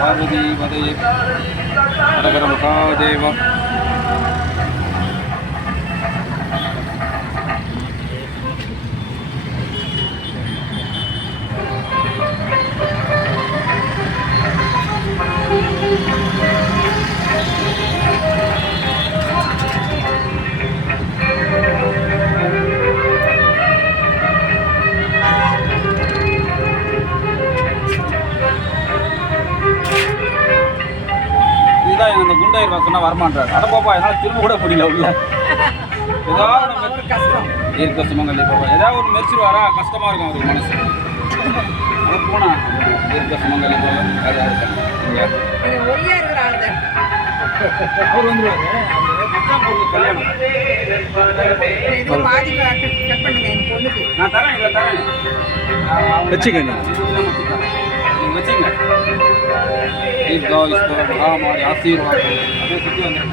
பார்வதி வதையே ஹரஹர மகாதேவா. இதுதான் அந்த குண்டாயிரம் சொன்னா வரமாட்டாரு. அடப்பாப்பா என்னால் திரும்ப கூட முடியல உள்ள. ஏதாவது ஒரு கஷ்டம் இருக்க சுமங்கலி பாப்பா ஏதாவது ஒரு மெரிச்சிருவாரா கஷ்டமா இருக்கும் அவருக்கு மனசு. அதை போனா இருக்க சுமங்கலி அவர் வந்துருவாரு. கல்யாணம் நான் தரேன் இதில் தரேன் வச்சுங்க நீங்கள் வச்சுங்க. மாதிரி ஆசீர்வாதம் அப்படியே சுற்றி வந்துடுங்க.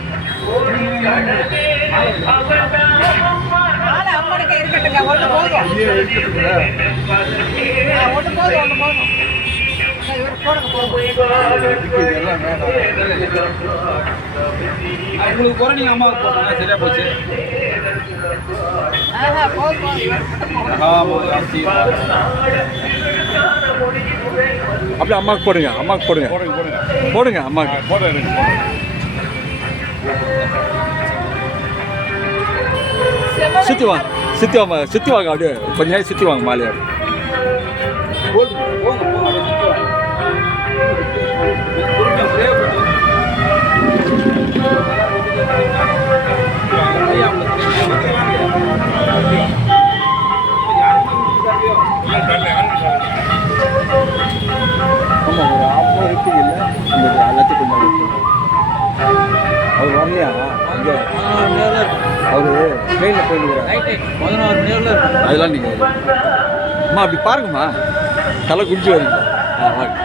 உங்களுக்கு குறை நீங்கள் அம்மாவுக்கு போட்டாங்க சரியா போச்சு. அப்படியே அம்மாவுக்கு போடுங்க, அம்மாவுக்கு போடுங்க, போடுங்க அம்மாவுக்கு போடுங்க. சுற்றி வாங்க, சுற்றி வாங்க, சுற்றி வாங்க, அப்படியே கொஞ்ச நேரம் சுற்றி வாங்க மாலையார். ஆமாம் ஒரு 50 இருக்குங்க இல்லை இந்த எல்லாத்தையும் கொஞ்சம் அவர் வரலையா அங்கே அவர் ட்ரெயினில் போயிருக்கிறார் 16 நேரில் அதெல்லாம் நீங்கள் அம்மா அப்படி பாருங்கம்மா தலை குடிச்சு வரீங்க. வாங்க